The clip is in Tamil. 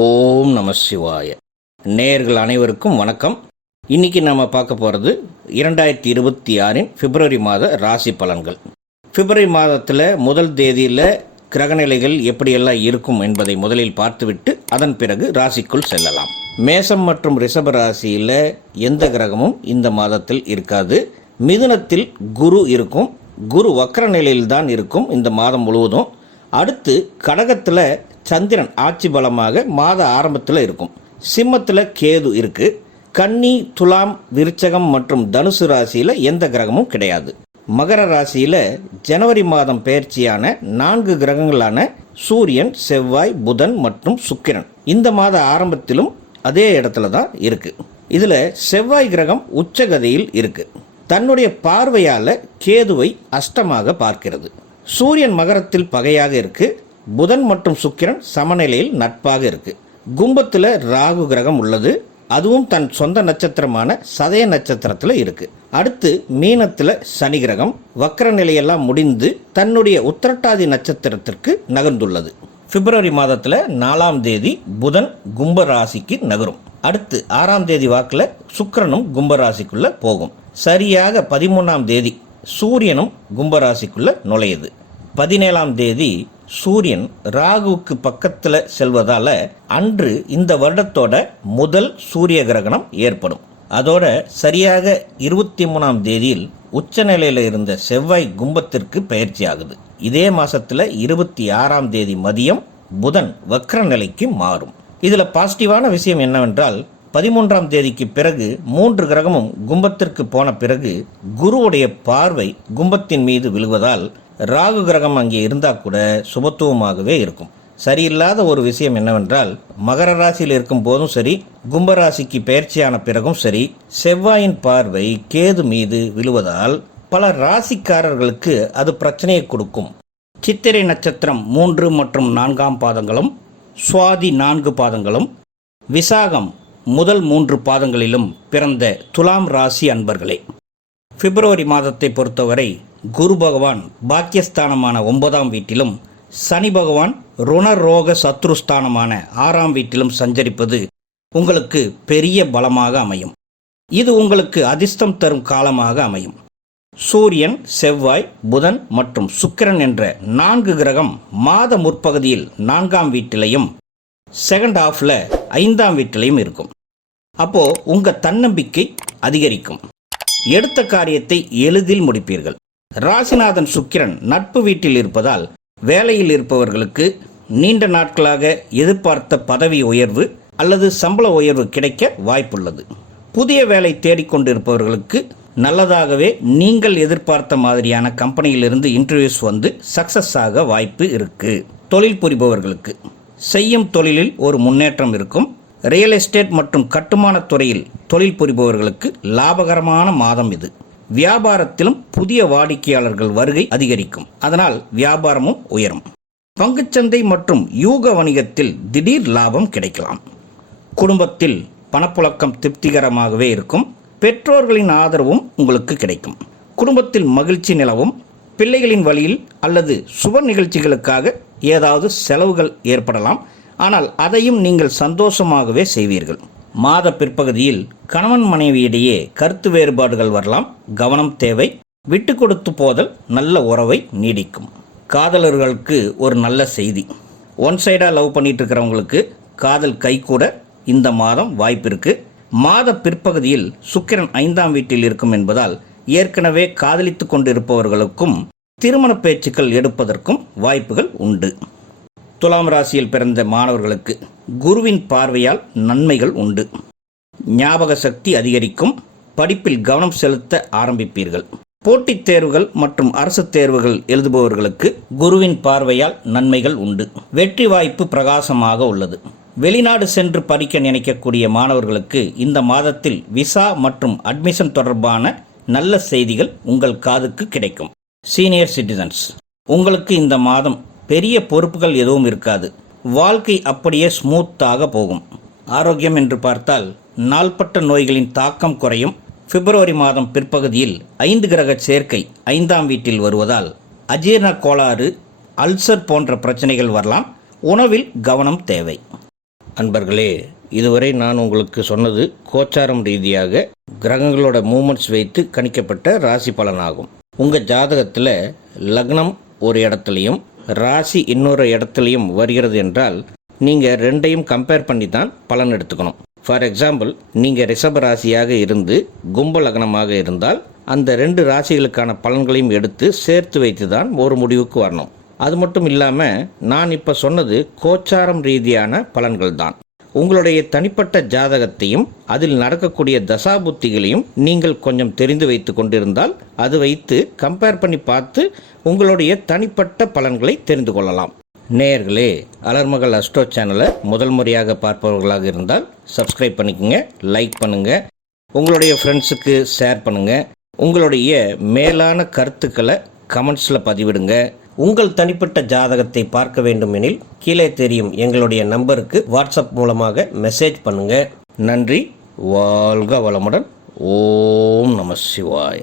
ஓம் நம சிவாய. நேயர்கள் அனைவருக்கும் வணக்கம். இன்றைக்கி நம்ம பார்க்க போகிறது 2026 பிப்ரவரி மாத ராசி பலன்கள். பிப்ரவரி மாதத்தில் முதல் தேதியில் கிரகநிலைகள் எப்படியெல்லாம் இருக்கும் என்பதை முதலில் பார்த்துவிட்டு அதன் பிறகு ராசிக்குள் செல்லலாம். மேசம் மற்றும் ரிஷப ராசியில் எந்த கிரகமும் இந்த மாதத்தில் இருக்காது. மிதுனத்தில் குரு இருக்கும். குரு வக்ர நிலையில்தான் இருக்கும் இந்த மாதம் முழுவதும். அடுத்து கடகத்தில் சந்திரன் ஆட்சி பலமாக மாத ஆரம்பத்தில் இருக்கும். சிம்மத்தில் கேது இருக்குது. கன்னி, துலாம், விருச்சகம் மற்றும் தனுசு ராசியில் எந்த கிரகமும் கிடையாது. மகர ராசியில் ஜனவரி மாதம் பெயர்ச்சியான 4 கிரகங்களான சூரியன், செவ்வாய், புதன் மற்றும் சுக்கிரன் இந்த மாத ஆரம்பத்திலும் அதே இடத்துல தான் இருக்குது. இதில் செவ்வாய் கிரகம் உச்சகதியில் இருக்குது. தன்னுடைய பார்வையால் கேதுவை அஷ்டமாக பார்க்கிறது. சூரியன் மகரத்தில் பகையாக இருக்குது. புதன் மற்றும் சுக்கிரன் சமநிலையில் நட்பாக இருக்குது. கும்பத்தில் ராகு கிரகம் உள்ளது. அதுவும் தன் சொந்த நட்சத்திரமான சதய நட்சத்திரத்தில் இருக்குது. அடுத்து மீனத்தில் சனி கிரகம் வக்ர நிலையெல்லாம் முடிந்து தன்னுடைய உத்திரட்டாதி நட்சத்திரத்திற்கு நகர்ந்துள்ளது. பிப்ரவரி மாதத்தில் 4ஆம் தேதி புதன் கும்ப ராசிக்கு நகரும். அடுத்து 6ஆம் தேதி வாக்கில் சுக்கிரனும் கும்பராசிக்குள்ளே போகும். சரியாக 13ஆம் தேதி சூரியனும் கும்பராசிக்குள்ளே நுழையுது. 17ஆம் தேதி சூரியன் ராகுவுக்கு பக்கத்தில் செல்வதால் அன்று இந்த வருடத்தோட முதல் சூரிய கிரகணம் ஏற்படும். அதோட சரியாக 23ஆம் தேதியில் உச்சநிலையில் இருந்த செவ்வாய் கும்பத்திற்கு பயிற்சி ஆகுது. இதே மாதத்தில் 26ஆம் தேதி மதியம் புதன் வக்ர நிலைக்கு மாறும். இதில் பாசிட்டிவான விஷயம் என்னவென்றால் 13ஆம் தேதிக்கு பிறகு 3 கிரகமும் கும்பத்திற்கு போன பிறகு குருவுடைய பார்வை கும்பத்தின் மீது விழுவதால் ராகு கிரகம் அங்கே இருந்தால் கூட சுபத்துவமாகவே இருக்கும். சரியில்லாத ஒரு விஷயம் என்னவென்றால் மகர ராசியில் இருக்கும் போதும் சரி, கும்பராசிக்கு பயிற்சியான பிறகும் சரி, செவ்வாயின் பார்வை கேது மீது விழுவதால் பல ராசிக்காரர்களுக்கு அது பிரச்சனையை கொடுக்கும். சித்திரை நட்சத்திரம் 3 மற்றும் 4ஆம் பாதங்களும், சுவாதி 4 பாதங்களும், விசாகம் முதல் 3 பாதங்களிலும் பிறந்த துலாம் ராசி அன்பர்களே, பிப்ரவரி மாதத்தை பொறுத்தவரை குரு பகவான் பாக்கியஸ்தானமான 9ஆம் வீட்டிலும், சனி பகவான் ருணரோக சத்ருஸ்தானமான 6ஆம் வீட்டிலும் சஞ்சரிப்பது உங்களுக்கு பெரிய பலமாக அமையும். இது உங்களுக்கு அதிர்ஷ்டம் தரும் காலமாக அமையும். சூரியன், செவ்வாய், புதன் மற்றும் சுக்கிரன் என்ற 4 கிரகம் மாத முற்பகுதியில் 4ஆம் வீட்டிலையும் செகண்ட் ஹாஃபில் 5ஆம் வீட்டிலையும் இருக்கும். அப்போது உங்கள் தன்னம்பிக்கை அதிகரிக்கும். எடுத்த காரியத்தை எளிதில் முடிப்பீர்கள். ராசிநாதன் சுக்கிரன் நட்பு வீட்டில் இருப்பதால் வேலையில் இருப்பவர்களுக்கு நீண்ட நாட்களாக எதிர்பார்த்த பதவி உயர்வு அல்லது சம்பள உயர்வு கிடைக்க வாய்ப்புள்ளது. புதிய வேலை தேடிக்கொண்டிருப்பவர்களுக்கு நல்லதாகவே நீங்கள் எதிர்பார்த்த மாதிரியான கம்பெனியிலிருந்து இன்டர்வியூஸ் வந்து சக்சஸ் ஆக வாய்ப்பு இருக்கு. தொழில் புரிபவர்களுக்கு செய்யும் தொழிலில் ஒரு முன்னேற்றம் இருக்கும். ரியல் எஸ்டேட் மற்றும் கட்டுமான துறையில் தொழில் புரிபவர்களுக்கு லாபகரமான மாதம் இது. வியாபாரத்திலும் புதிய வாடிக்கையாளர்கள் வருகை அதிகரிக்கும். அதனால் வியாபாரமும் உயரும். பங்குச்சந்தை மற்றும் யூக வணிகத்தில் திடீர் லாபம் கிடைக்கலாம். குடும்பத்தில் பணப்புழக்கம் திருப்திகரமாகவே இருக்கும். பெற்றோர்களின் ஆதரவும் உங்களுக்கு கிடைக்கும். குடும்பத்தில் மகிழ்ச்சி நிலவும். பிள்ளைகளின் வழியில் அல்லது சுப நிகழ்ச்சிகளுக்காக ஏதாவது செலவுகள் ஏற்படலாம். ஆனால் அதையும் நீங்கள் சந்தோஷமாகவே செய்வீர்கள். மாத பிற்பகுதியில் கணவன் மனைவியிடையே கருத்து வேறுபாடுகள் வரலாம். கவனம் தேவை. விட்டு கொடுத்து போதல் நல்ல உறவை நீடிக்கும். காதலர்களுக்கு ஒரு நல்ல செய்தி. ஒன் சைடாக லவ் பண்ணிட்டு இருக்கிறவங்களுக்கு காதல் கைகூட இந்த மாதம் வாய்ப்பு இருக்கு. மாத பிற்பகுதியில் சுக்கிரன் 5ஆம் வீட்டில் இருக்கும் என்பதால் ஏற்கனவே காதலித்து கொண்டிருப்பவர்களுக்கும் திருமண பேச்சுக்கள் எடுப்பதற்கும் வாய்ப்புகள் உண்டு. துலாம் ராசியில் பிறந்த மாணவர்களுக்கு குருவின் பார்வையால் நன்மைகள் உண்டு. ஞாபக சக்தி அதிகரிக்கும். படிப்பில் கவனம் செலுத்த ஆரம்பிப்பீர்கள். போட்டித் தேர்வுகள் மற்றும் அரசு தேர்வுகள் எழுதுபவர்களுக்கு குருவின் பார்வையால் நன்மைகள் உண்டு. வெற்றி வாய்ப்பு பிரகாசமாக உள்ளது. வெளிநாடு சென்று படிக்க நினைக்கக்கூடிய மாணவர்களுக்கு இந்த மாதத்தில் விசா மற்றும் அட்மிஷன் தொடர்பான நல்ல செய்திகள் உங்கள் காதுக்கு கிடைக்கும். சீனியர் சிட்டிசன்ஸ், உங்களுக்கு இந்த மாதம் பெரிய பொறுப்புகள் எதுவும் இருக்காது. வாழ்க்கை அப்படியே ஸ்மூத்தாக போகும். ஆரோக்கியம் என்று பார்த்தால் நாள்பட்ட நோய்களின் தாக்கம் குறையும். பிப்ரவரி மாதம் பிற்பகுதியில் 5 கிரக சேர்க்கை 5ஆம் வீட்டில் வருவதால் அஜீரண கோளாறு, அல்சர் போன்ற பிரச்சனைகள் வரலாம். உணவில் கவனம் தேவை. அன்பர்களே, இதுவரை நான் உங்களுக்கு சொன்னது கோச்சாரம் ரீதியாக கிரகங்களோட மூமெண்ட்ஸ் வைத்து கணிக்கப்பட்ட ராசி பலனாகும். உங்கள் ஜாதகத்தில் லக்னம் ஒரு இடத்துலையும் ராசி இன்னொரு இடத்துலையும் வருகிறது என்றால் நீங்கள் ரெண்டையும் கம்பேர் பண்ணி தான் பலன் எடுத்துக்கணும். ஃபார் எக்ஸாம்பிள், நீங்கள் ரிஷப ராசியாக இருந்து கும்ப லக்னமாக இருந்தால் அந்த 2 ராசிகளுக்கான பலன்களையும் எடுத்து சேர்த்து வைத்து தான் ஒரு முடிவுக்கு வரணும். அது மட்டும் இல்லாமல் நான் இப்போ சொன்னது கோச்சாரம் ரீதியான பலன்கள் தான். உங்களுடைய தனிப்பட்ட ஜாதகத்தையும் அதில் நடக்கக்கூடிய தசாபுத்திகளையும் நீங்கள் கொஞ்சம் தெரிந்து வைத்து கொண்டிருந்தால் அது வைத்து கம்பேர் பண்ணி பார்த்து உங்களுடைய தனிப்பட்ட பலன்களை தெரிந்து கொள்ளலாம். நேயர்களே, அலர்மகள் அஸ்ட்ரோ சேனலை முதல் முறையாக பார்ப்பவர்களாக இருந்தால் சப்ஸ்கிரைப் பண்ணிக்கோங்க, லைக் பண்ணுங்கள், உங்களுடைய ஃப்ரெண்ட்ஸுக்கு ஷேர் பண்ணுங்கள், உங்களுடைய மேலான கருத்துக்களை கமெண்ட்ஸில் பதிவிடுங்க. உங்கள் தனிப்பட்ட ஜாதகத்தை பார்க்க வேண்டுமெனில் கீழே தெரியும் எங்களுடைய நம்பருக்கு வாட்ஸ்அப் மூலமாக மெசேஜ் பண்ணுங்கள். நன்றி. வாழ்க வளமுடன். ஓம் நம சிவாய.